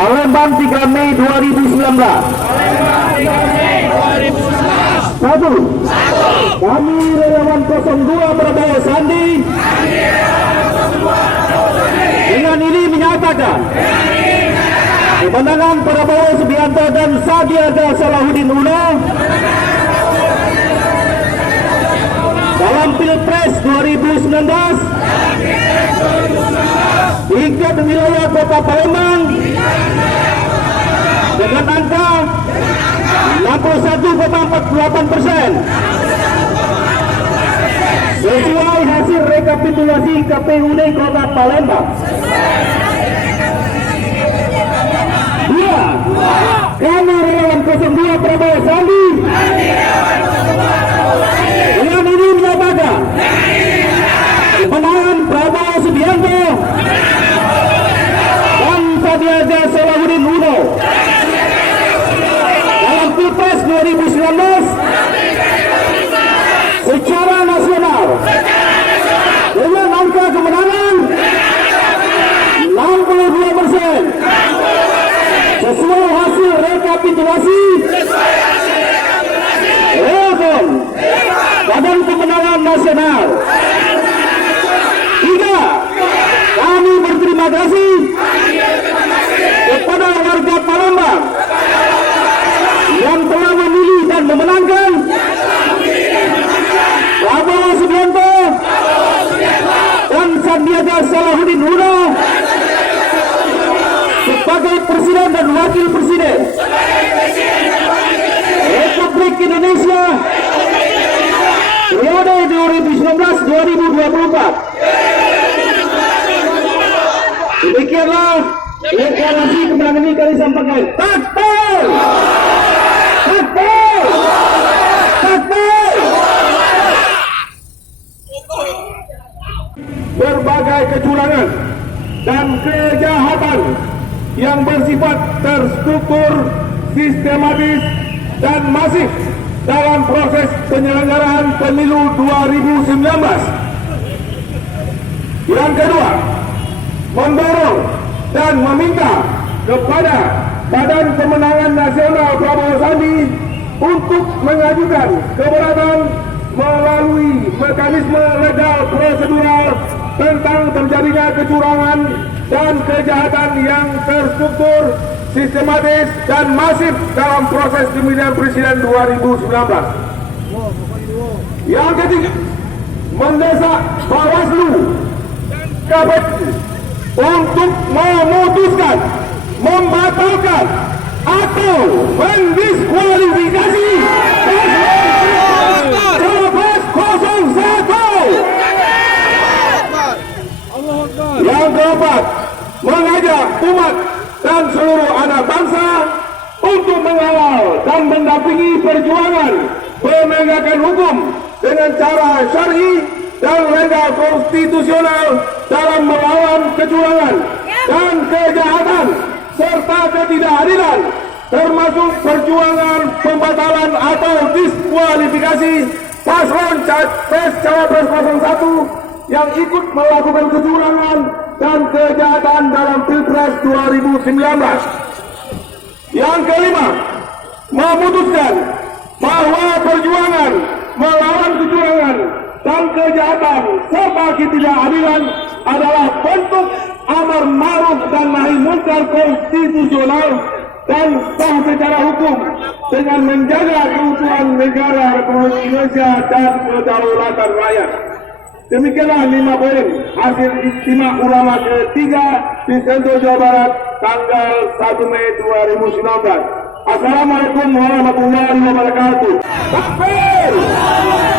Palembang 3 Mei 2019. Satu. Kami relawan 02 Prabowo Sandi dengan ini menyatakan kemenangan Prabowo Subianto dan Sandiaga Salahuddin Uno dalam Pilpres 2019 tingkat wilayah Kota Palembang dengan angka 61,48% sesuai hasil rekapitulasi KPUD Kota Palembang. Dua, kami relawan 02 Prabowo Sandi dengan ini menyatakan kemenangan Prabowo Subianto dan Sandiaga Salahuddin Uno dalam Pilpres 2019 secara nasional dengan angka kemenangan 62% sesuai hasil rekapitulasi Badan Pemenangan Nasional. Tiga, kami berterima kasih kepada warga Palembang yang telah memilih dan memenangkan Prabowo Subianto dan Sandiaga Salahuddin Uno sebagai Presiden dan Wakil Presiden Republik Indonesia periode 2019-2024. Demikianlah deklarasi kemenangan ini kami sampaikan. Takbir! Takbir! Takbir! Berbagai kecurangan dan kejahatan yang bersifat terstruktur, sistematis, dan masif dalam proses penyelenggaraan pemilu 2019. Yang kedua, mendorong dan meminta kepada Badan Pemenangan Nasional Prabowo Sandi untuk mengajukan keberatan melalui mekanisme legal prosedural tentang terjadinya kecurangan dan kejahatan yang terstruktur, sistematis, dan masif dalam proses pemilihan presiden 2019. Yang ketiga, mendesak Bawaslu dan KPU untuk memutuskan, membatalkan, atau mendiskualifikasi Pilpres 01. Yang keempat, mengajak umat dan seluruh anak bangsa untuk mengawal dan mendampingi perjuangan penegakan hukum dengan cara syar'i dan legal konstitusional dalam melawan kecurangan dan kejahatan serta ketidakadilan, termasuk perjuangan pembatalan atau diskualifikasi paslon Cawapres 01 yang ikut melakukan kecurangan dan kejahatan dalam Pilpres 2019. Yang kelima, memutuskan bahwa perjuangan melawan kecurangan dan kejahatan serta ketidakadilan adalah bentuk amar ma'ruf dan nahi munkar konstitusional dan sah secara hukum dengan menjaga keutuhan negara Republik Indonesia dan kedaulatan rakyat. Demikianlah 5 poin hasil Ijtima Ulama ketiga di Sentul, Jawa Barat, tanggal 1 Mei 2019. Assalamualaikum warahmatullahi wabarakatuh. Takbir!